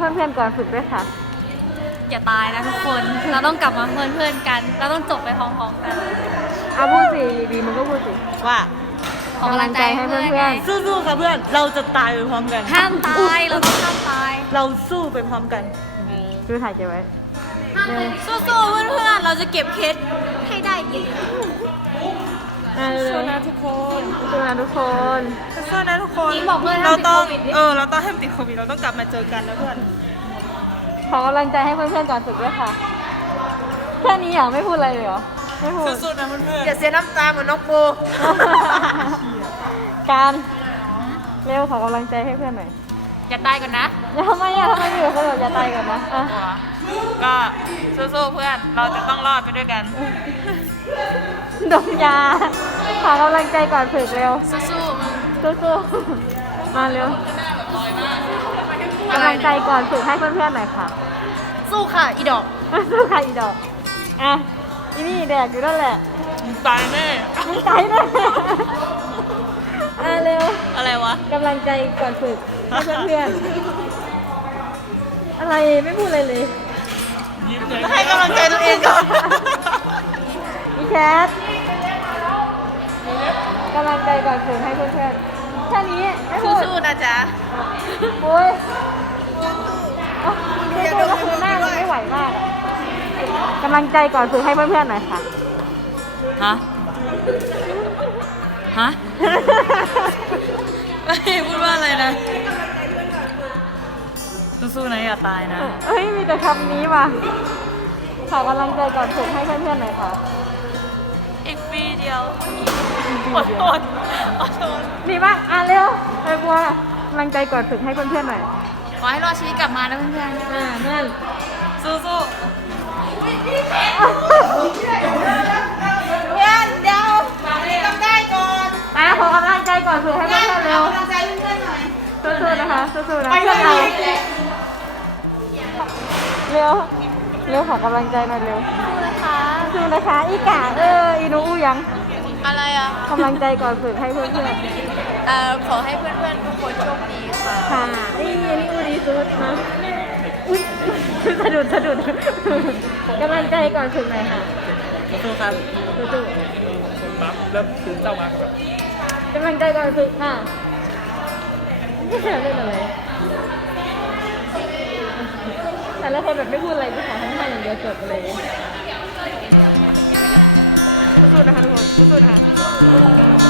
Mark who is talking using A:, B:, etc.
A: เพื่อนๆก่อนฝึกด้วยค่ะ
B: อย่าตายนะทุกคน เราต้องกลับมาเพื่อนๆกัน เราต้องจบไปพร้อมๆกัน
A: เอาพูดสิดีๆมันก็พูดสิ
C: ว่า
B: ขอกำลังใจให้เพื่อนไง
C: สู้ๆค่ะเพื่อนเราจะตายไปพร้อมกัน
B: ห้ามตาย เราต้องห้ามตาย
C: เราสู้ไปพร้อมกัน
A: คือถ่ายเก็บไว้
C: สู้ๆเพื่อนๆเราจะเก็บเคสให้ได้เยอะ
A: สู้นะทุกคนสู้นะทุกคน
C: สู้นะทุกคน
B: บอกเพื่อน
C: เราต้อง
B: ให้ติดโควิดดิ
C: เราต้องให้ติดโควิดเราต้องกลับมาเจอกันนะเพื่อน
A: ขอกำลังใจให้เพื่อนๆก่อนฝึกด้วยค่ะแค่นี้อยากไม่พูดอะไรเลยเหรอไม่พูด
C: สู้ๆนะเพื่อนๆ
A: อย่าเสียน้ำตาเหมือนน้องโปการเร็วขอกำลังใจให้เพื่อนหน่อย
B: อย่าตายก่อนนะ
A: อย่าทำไมอยู่เขาบอกอย่าตายก่อนนะอ่ะ
C: ก็สู้ๆเพื่อนเราจะต้องรอดไปด้วยกัน
A: ดมยาขอกำลังใจก่อนฝึกเร็ว
B: สู้
A: สู้ๆมาเร็วกำลังใจก่อนฝึกให้เพื่อนๆหน่อยค่ะ
B: ๆสู้ค่ะอีดอก
A: สู้ใครอีดอกอ่ะอีนี่แดกอยู่นั่นแหละ
C: ตายแน่
A: ไม่ใจแน่เร็ว
C: อะไรวะ
A: กำลังใจก่อนฝึกให้เพื่อนๆอะไรไม่พูดอะไรเลย
C: ให้กำลังใจตัวเองก่อน
A: พี่แคทกำลังใจก่อนฝึกให้เพื่อนๆแค่นี้ไม่พูด
C: สู้ๆนะจ๊ะ
A: โอ้ยสู้ๆก็คือหน้ามันไม่ไหวมากอะกำลังใจก่อนฝึกให้เพื่อนๆหน่อยค่ะ
C: ฮะ ฮะ ไม่พูดว่าอะไรนะ สู้ๆนะอย่าตายนะ
A: เฮ้ยมีแต่คำนี้ว่ะขอกำลังใจก่อนฝึกให้เพื่อนๆหน่อยค่ะ
C: อีกปีเดียวอดทนอดทน
A: ดีมากเร็วไปมัวกำลังใจก่อนฝึกให้เพื่อนๆหน่อย
B: ขอให้รอดชีวิตกลับมานะเพื่อนๆ
A: นั่น
C: สู้
A: เพื่อนเดี๋ยวต้องได้ก่อนขอกำลังใจก่อนฝึกให้เพื่อนๆเร็วสู้ๆนะคะสู้ๆนะเพื่อนเราเร็วขอกำลังใจหน่อยเร็วสู้นะคะอีกาอีนูอู้ยัง
B: อะไรอ่ะ
A: กำลังใจก่อนฝึกให้เพื่อน
B: ขอให้เพื่อนๆทุกคนโชคดีค่ะ
A: ๆค่ะนี่พูดดีสุดนะอุ๊ยสะดุดกำลังใจก่อนฝึกหน่อยค่ะ
C: ๆสู้ครับ
A: สู้
C: ครับเริ่มตื่นเต้ามากครับ
A: ๆกำลังใจก่อนฝึกค่ะไม่ใช่เรื่องอะไรแต่ละคนแบบไม่พูดอะไรไม่ขอทั้งห้าอย่างเดียวจบเลยสู้นะคะทุกคนสู้นะคะ